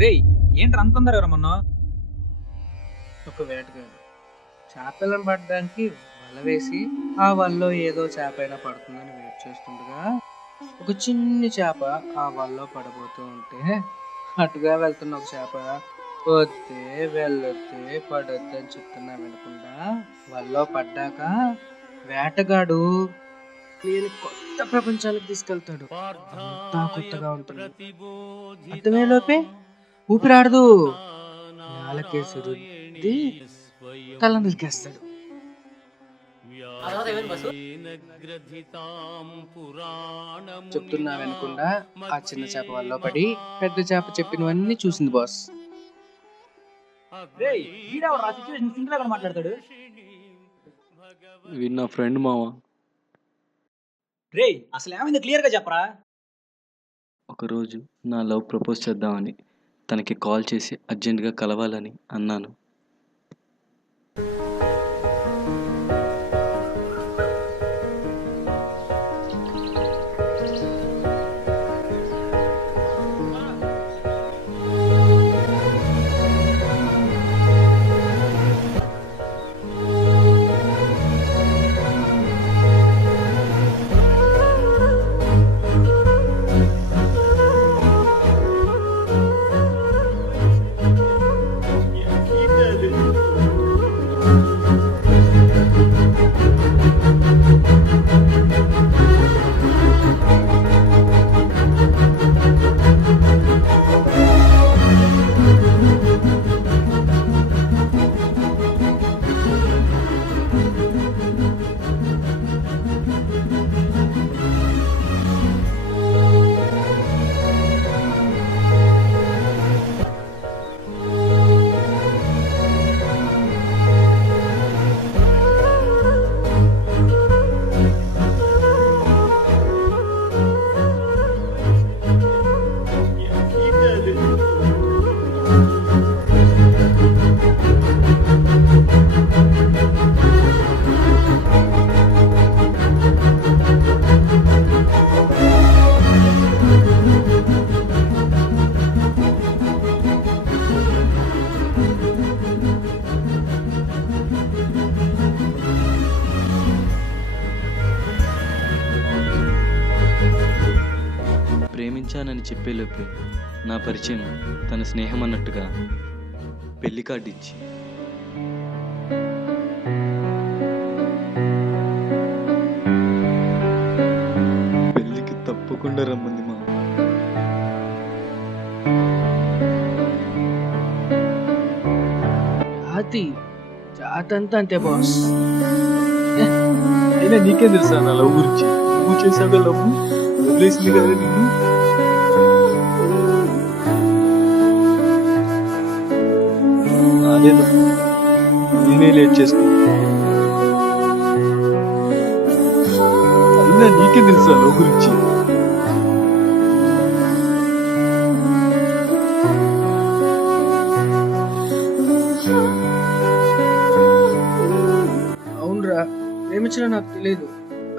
రేయ్, ఏంట్రా అంత తొందరగా రమ్మన్నా? ఒక వేటగాడు చేపలను పట్టడానికి వల వేసి ఆ వలలో ఏదో చేప అయినా పడుతుందని వెయిట్ చేస్తుండగా ఒక చిన్ని చేప ఆ వలలో పడబోతూ ఉంటే అటుగా వెళ్తున్న ఒక చేప వద్దే వెళ్ళొద్దే పడొద్దు అని చెప్తున్నా వినకుండా వలలో పడ్డాక వేటగాడు నేను కొత్త ప్రపంచానికి తీసుకెళ్తాడు. అంతా కొత్తగా ఉంటుంది. అర్థమయ్యేలోపే ఊపిరాడదు. నేలకేసి రుద్ది తల నరికేస్తాడు. చెప్తున్నా వినకుండా ఆ చిన్న చేప వల్ల పడి పెద్ద చేప చెప్పినవన్నీ చూసింది బాస్. రేయ్, వీడెవడ్రా సిచ్యువేషన్ సింక్ లాగా మాట్లాడతాడు? వీడు నా ఫ్రెండ్ మామ. రేయ్, అసలు ఏమైంది క్లియర్ గా చెప్పరా? ఒకరోజు నా లవ్ ప్రపోజ్ చేద్దామని తనకి కాల్ చేసి అర్జెంటుగా కలవాలని అన్నాను. ప్రేమించానని చెప్పేలోపే నా పరిచయం తన స్నేహం అన్నట్టుగా పెళ్లి కార్డు ఇచ్చి పెళ్ళికి తప్పకుండా రమ్మంది మా. జాతంతా అంతే బాస్. అయినా నీకేం తెలుసా నా లవ్ గురించి? నువ్వు చేసావు లవ్, వదిలేసింది కదా నిన్ను. అదే నేనే లేట్ చేసుకున్నా. అయినా నీకేం తెలుసా లవ్ గురించి? అవునరా, ప్రేమించడం నాకు తెలియదు.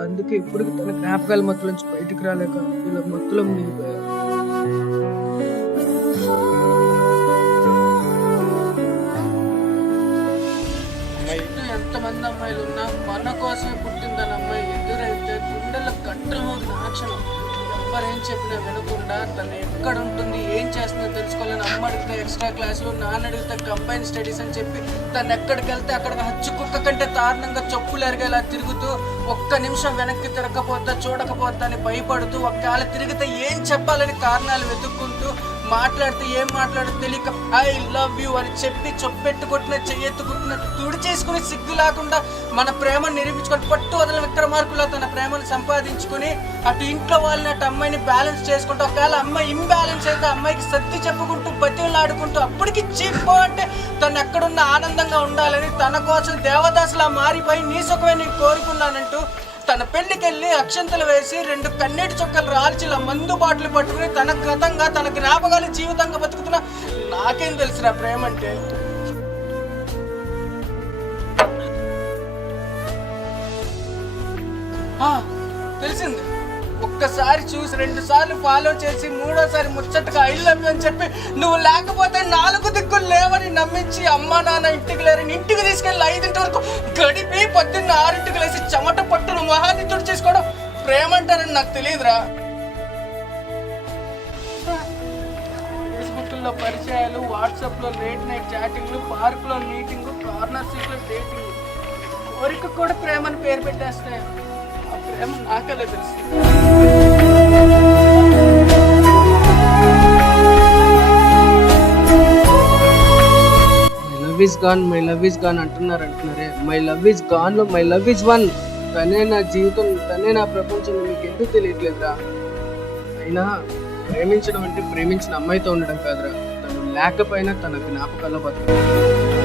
అందుకే ఇప్పుడు తన జ్ఞాపకాల మత్తుల నుంచి బయటికి రాలేక ఇలా మత్తులో మునిగిపోయా. ఎంతమంది అమ్మాయిలు ఉన్నా మన కోసమే పుట్టిందని అమ్మాయి ఎదురైతే గుండెల గంటలు క్షణం ఎవరేం చెప్పినా వినకుండా తను ఎక్కడ ఉంటుంది, ఏం చేస్తుందో తెలుసుకోవాలని అమ్మ అడిగితే ఎక్స్ట్రా క్లాసులు, నాన్న అడిగితే కంబైన్ స్టడీస్ అని చెప్పి తను ఎక్కడికి వెళ్తే అక్కడ హచ్చు కుక్క కంటే దారుణంగా చెప్పులు ఎరగేలా తిరుగుతూ ఒక్క నిమిషం వెనక్కి తిరగకపోతా చూడకపోతా అని భయపడుతూ ఒక్కవేళ తిరిగితే ఏం చెప్పాలని కారణాలు వెతుక్కుంటూ మాట్లాడితే ఏం మాట్లాడో తెలియక ఐ లవ్ యూ అని చెప్పి చొప్పెట్టు కొట్టిన చెయ్యెత్తు కొట్టిన తుడి చేసుకుని సిగ్గు లేకుండా మన ప్రేమను నిరూపించుకొని పట్టు వదల విక్రమార్కుల్లో తన ప్రేమను సంపాదించుకుని అటు ఇంట్లో వాళ్ళని అటు అమ్మాయిని బ్యాలెన్స్ చేసుకుంటూ ఒకవేళ అమ్మాయి ఇంబ్యాలెన్స్ అయితే అమ్మాయికి సర్ది చెప్పుకుంటూ బతిలాడుకుంటూ అప్పటికి చీపో అంటే తను ఎక్కడున్న ఆనందంగా ఉండాలని తన కోసం దేవదాసులా మారిపోయి నీ సుఖమే నేను కోరుకున్నానంటూ తన పెళ్లికెళ్ళి అక్షంతలు వేసి 2 కన్నీటి చుక్కలు రాల్చిలా మందు బాటలు పట్టుకుని తన గతంగా తన జ్ఞాపకాలు జీవితంగా బతుకుతున్నా నాకేం తెలుసురా ప్రేమ అంటే. తెలిసింది ఒక్కసారి చూసి 2 సార్లు ఫాలో చేసి 3వసారి ముచ్చటగా ఐ లవ్ యూ అని చెప్పి నువ్వు లేకపోతే 4 దిక్కులు లేవని నమ్మించి అమ్మా నాన్న ఇంటికి లేరని ఇంటికి తీసుకెళ్ళి 5 వరకు గడిపి పొద్దున్న 6 లేసి చెమట పట్టును మొహాన్ని తుడిచేసుకోవడం ప్రేమ అంటారని నాకు తెలియదురా. ఫేస్బుక్లో పరిచయాలు, వాట్సాప్లో లేట్ నైట్ చాటింగ్లు, పార్క్లో మీటింగ్, కార్నర్ సీట్లో డేటింగ్, కోరిక కూడా ప్రేమని పేరు పెట్టేస్తే ఆ ప్రేమ నాకలే తెలుస్తుంది. మై లవ్ ఇస్ గాన్ అంటున్నారే. మై లవ్ ఇస్ గాన్ లో మై లవ్ ఇస్ వన్. తనే నా జీవితం, తనే నా ప్రపంచం. మీకు ఎందుకు తెలియట్లేదురా? అయినా ప్రేమించడం అంటే ప్రేమించిన అమ్మాయితో ఉండడం కాదురా, తను లేకపోయినా తన జ్ఞాపకాల్లో బతకడం.